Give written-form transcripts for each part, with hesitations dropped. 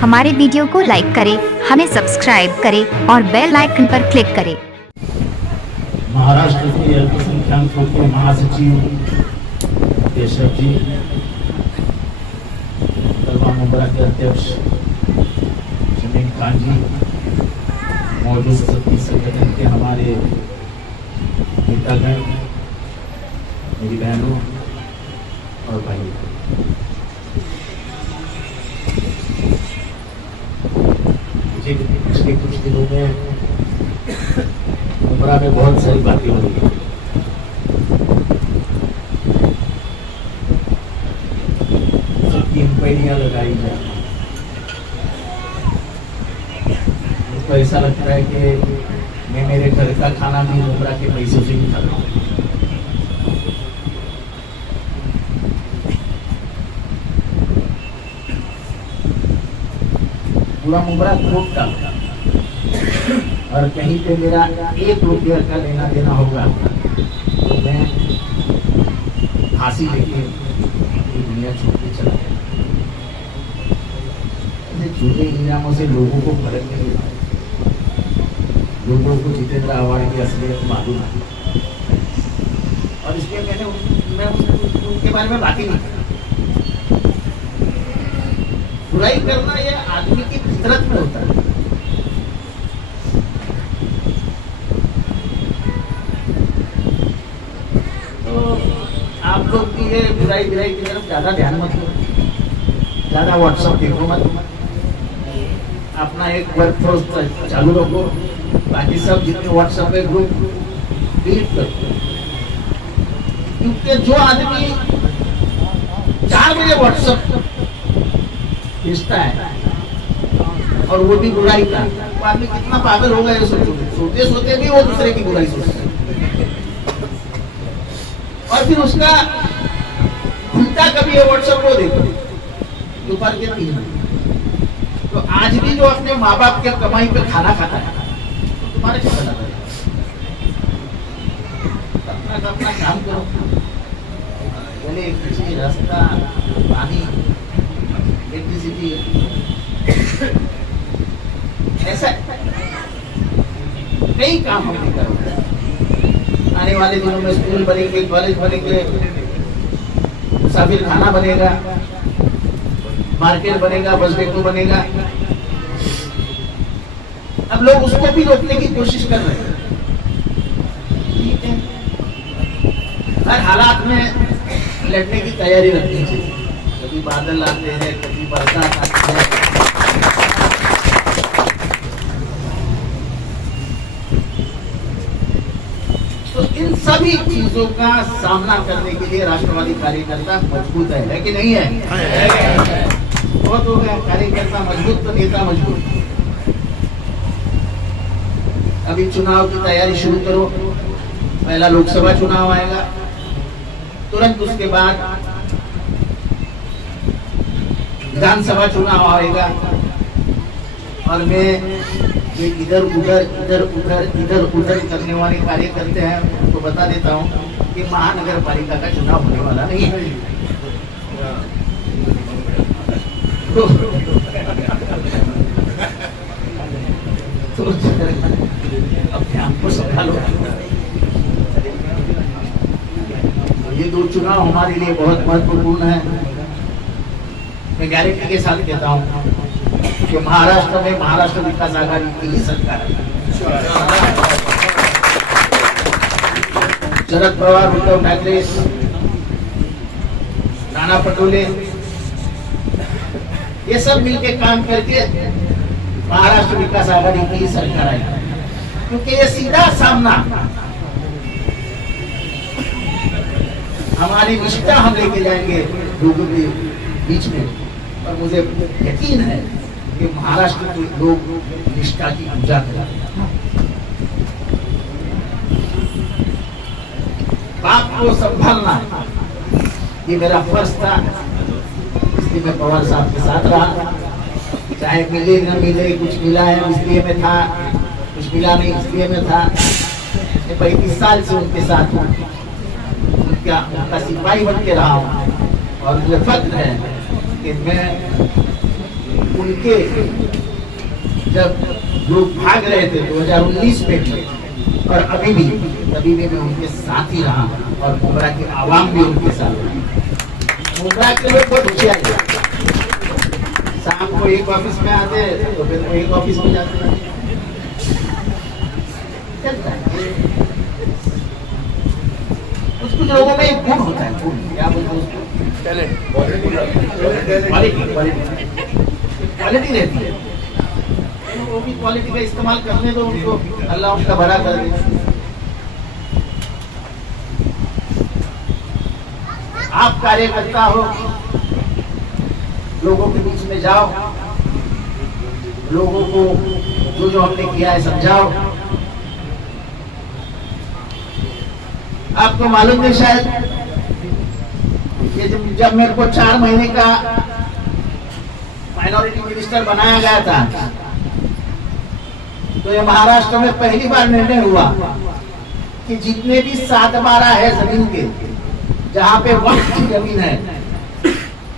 हमारे वीडियो को लाइक करें, हमें सब्सक्राइब करें और बेल आइकन पर क्लिक करें। महाराष्ट्र के अल्पसंख्याकों के महासचिव केशव जी, तलवा मुमरा के अध्यक्ष शमीम खान जी, मौजूद सभी संगठन के हमारे नेतागण, मेरी बहनों और भाइयों, पिछले कुछ दिनों में मुमरा में बहुत सारी बातें हो रही है। सबकी इंक्वायरियां लगाई जाए, मुझको ऐसा लगता है कि मैं मेरे घर का खाना भी मुमरा के पैसों से ही खाता हूँ। पूरा मुमरा खोट डालता और कहीं पे मेरा 1 रुपये का लेना देना होगा तो मैं फांसी लेके ये दुनिया छोड़ के चला गया। झूठे इल्जामों से लोगों को फर्क नहीं होता। लोगों को जितेंद्र आह्वान की असलियत मालूम है, और इसलिए मैं उनके बारे में बात ही नहीं करता। बुराई करना यह आदमी की फितरत में होता है। आप लोग की ये बुराई की तरफ ज्यादा ध्यान मत दो, ज्यादा व्हाट्सएप देखो मत, अपना एक वर्क फोर्स चालू रखो, बाकी सब जितने व्हाट्सएप पे ग्रुप डिलीट करो। क्योंकि जो आदमी 4 बजे व्हाट्सएप भेजता है और वो भी बुराई का, वो आदमी कितना पागल होगा ये सोचो। सोते सोते भी वो दूसरे की बुराई सोचता है, और फिर उसका खुलता कभी है व्हाट्सएप को देखो दोपहर के 3 बजे। तो आज भी जो अपने माँ बाप के कमाई पे खाना खाता है तो तुम्हारे क्या पता है? अपना काम करो, पहले किसी रास्ता, पानी, इलेक्ट्रिसिटी, ऐसा कई काम हम नहीं करते। आने वाले दिनों में स्कूल बनेंगे, कॉलेज बनेंगे, मुसाफिर खाना बनेगा, मार्केट बनेगा, बस डेपो बनेगा। अब लोग उसको भी रोकने की कोशिश कर रहे हैं। ठीक है, हर हालात में लड़ने की तैयारी रखनी चाहिए। कभी बादल आते हैं, कभी बरसात आती है, तो इन सभी चीजों का सामना करने के लिए राष्ट्रवादी कार्यकर्ता मजबूत है कि नहीं है? बहुत हो गया, कार्यकर्ता मजबूत तो नेता मजबूत। अभी चुनाव की तैयारी शुरू करो। पहला लोकसभा चुनाव आएगा, तुरंत उसके बाद विधानसभा चुनाव आएगा, और मैं ये इधर उधर करने वाले कार्यकर्ते हैं उनको बता देता हूँ कि महानगर पालिका का चुनाव होने वाला नहीं है। तो अपने आप को संभालो। ये 2 चुनाव हमारे लिए बहुत महत्वपूर्ण है। मैं गारंटी के साथ कहता हूँ कि महाराष्ट्र में महाराष्ट्र विकास आघाड़ी की ही सरकार है। शरद पवार, उद्धव ठाकरे, नाना पटोले, ये सब मिलके काम करके महाराष्ट्र विकास आघाड़ी की ही सरकार आई, क्योंकि ये सीधा सामना हमारी निष्ठा हम लेके जाएंगे लोगों के बीच में, और मुझे यकीन है कि महाराष्ट्र के लोग निष्ठा की पूजा करेंगे। बाप को संभालना है, ये मेरा फर्ज था, इसलिए मैं पवार साहब के साथ रहा। चाहे मिले न मिले, कुछ मिला है इसलिए मैं था, कुछ मिला नहीं इसलिए मैं था। मैं 35 साल से उनके साथ हूँ, उनका सिपाही बन के रहा हूँ। और मुझे फख्र है कि मैं उनके जब लोग भाग रहे थे 2019 में भी, और अभी भी मैं उनके साथ ही रहा, और मुंब्रा की आवाम भी उनके साथ रही। मुंब्रा के लोग बहुत होशियार हैं, शाम को एक ऑफिस में आते तो फिर एक ऑफिस में जाते हैं। कुछ लोगों में एक गुण होता है, गुण क्या बोलते हैं क्वालिटी रहती है, वो भी क्वालिटी का इस्तेमाल करने दो उनको, अल्लाह उनका भला कर दे। आप कार्यकर्ता हो, लोगों के बीच में जाओ, लोगों को जो हमने किया है समझाओ। आपको मालूम है शायद ये जब मेरे को 4 महीने का माइनॉरिटी मिनिस्टर बनाया गया था, तो ये महाराष्ट्र में पहली बार निर्णय हुआ कि जितने भी 7/12 है जमीन के, जहाँ पे वक्फ की जमीन है,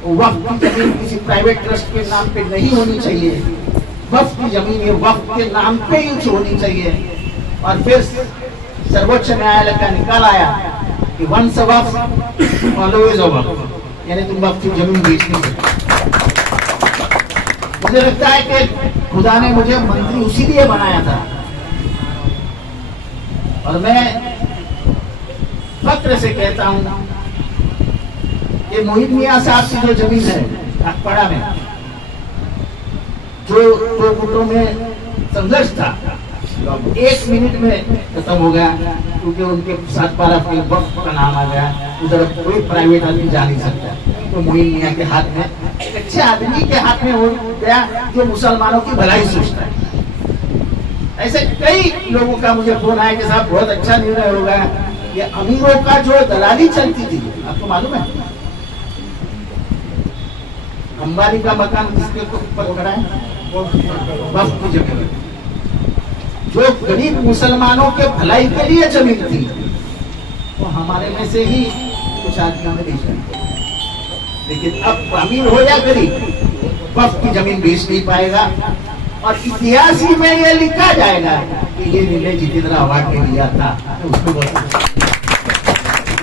वक्फ की जमीन किसी प्राइवेट ट्रस्ट के नाम पे नहीं होनी चाहिए। वक्फ की जमीन ये वक्फ के नाम पे ही होनी चाहिए। और फिर सर्वोच्च न्यायालय का निकाल आया कि वंस वक्फ ऑलवेज वक्फ, यानी तुम वक्फ की जमीन बेच नहीं सकते। मुझे लगता है कि खुदा ने मुझे मंत्री उसी लिए बनाया था, और मैं फख्र से कहता हूं कि मोहित मियां साहब की जो जमीन है अखपाड़ा में, जो 2 गुटों में संघर्ष था, 1 मिनट में खत्म हो गया, क्योंकि उनके 7/12 के वक्त का नाम आ गया। उधर कोई प्राइवेट आदमी जा नहीं सकता, तो मोहित मियां के हाथ में, एक अच्छे आदमी के हाथ में हो गया जो मुसलमानों की भलाई सोचता है। ऐसे कई लोगों का मुझे फोन आया कि साहब बहुत अच्छा निर्णय होगा। ये अमीरों का जो दलाली चलती थी, आपको मालूम है अंबानी का मकान किसके ऊपर खड़ा है? वक्फ की जमीन, जो गरीब मुसलमानों के भलाई के लिए जमीन थी, वो हमारे में से ही कुछ आदमियों ने बेचा। लेकिन अब अमीर हो या गरीब, वक्फ की जमीन बेच नहीं पाएगा, और इतिहास ही में ये लिखा जाएगा कि ये निर्णय जितेंद्र अवार्ड में लिया था। उसको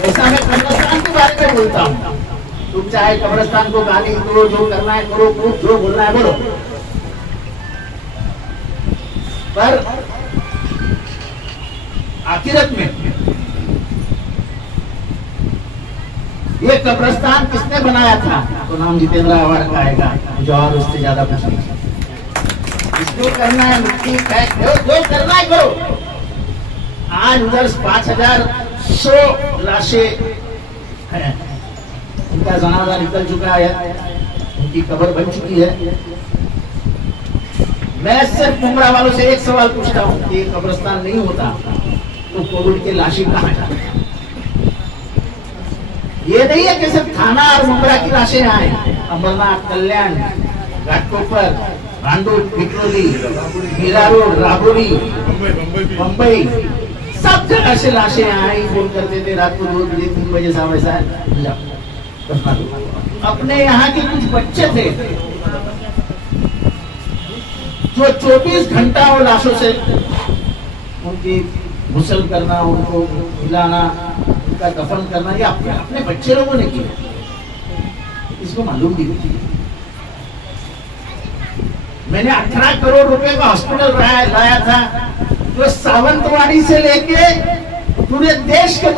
ऐसा मैं कब्रिस्तान के बारे में बोलता हूँ। तुम चाहे कब्रिस्तान को गाली दो, जो करना है करो, जो बोलना है बोलो, पर आखिरत में ये कब्रिस्तान किसने बनाया था तो नाम जितेंद्र अवार्ड का आएगा, जो और उससे ज्यादा कुछ नहीं। इसको करना है, मिट्टी फेंक दो, जो करना है करो। आज उधर 5100 लाशें हैं, उनका जनाजा निकल चुका है, उनकी कब्र बन चुकी है। मैं सिर्फ मुंब्रा वालों से एक सवाल पूछता हूँ कि कब्रिस्तान नहीं होता तो कोविड के लाशें कहाँ जाती? ये नहीं है कि सिर्फ थाना और मुंब्रा की लाशें आए, अमरनाथ, कल्याण, घाटकोपर, रांडोल, बिकरोली, मीरा रोड, राबोली, मुंबई, सब जगह से लाशें आई। फोन करते थे रात को 2 बजे 3 बजे साहब ऐसा है। अपने यहाँ के कुछ बच्चे थे जो 24 घंटा वो लाशों से उनकी गुसल करना, उनको हिलाना, उनका दफन करना, ये अपने बच्चे लोगों ने किया। इसको मालूम भी नहीं। मैंने 18 करोड़ रुपए का हॉस्पिटल लाया था, जो सावंतवाड़ी से लेके पूरे देश के